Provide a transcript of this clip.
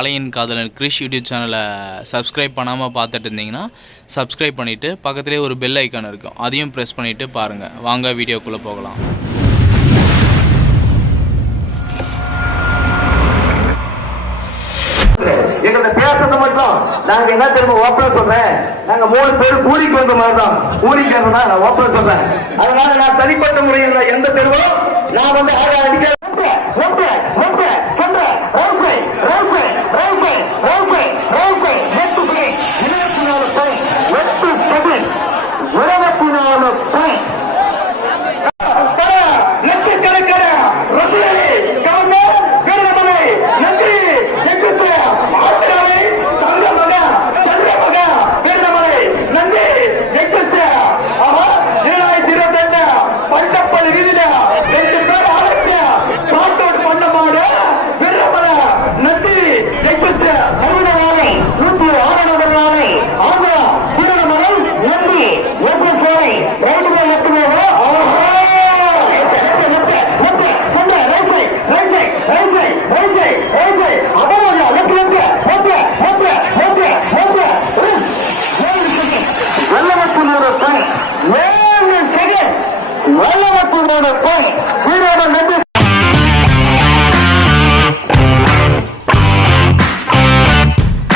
அலையின் காதலன் கிரிஷ் யூடியூப் சேனலை சப்ஸ்கிரைப் பண்ணாமல் பார்த்துட்டு இருந்தீங்கன்னா சப்ஸ்கிரைப் பண்ணிவிட்டு பக்கத்துலேயே ஒரு பெல் ஐக்கான் இருக்கும். அதையும் ப்ரெஸ் பண்ணிவிட்டு பாருங்கள் வாங்க வீடியோக்குள்ளே போகலாம். எங்கள்ட்ட பேசுறது மட்டும். நாங்க என்ன தெரியுமா ஓப்பனா சொல்றேன். நாங்க மூணு பேரும் கூலிக்கு வந்த மாதிரி தான் கூலிக்கு வந்தா நான் ஓப்பனா சொல்றேன். அதனால நான் தனிப்பட்ட முறையில் எந்த தெருவும் நான் வந்து ஆக அடிக்க நன்றி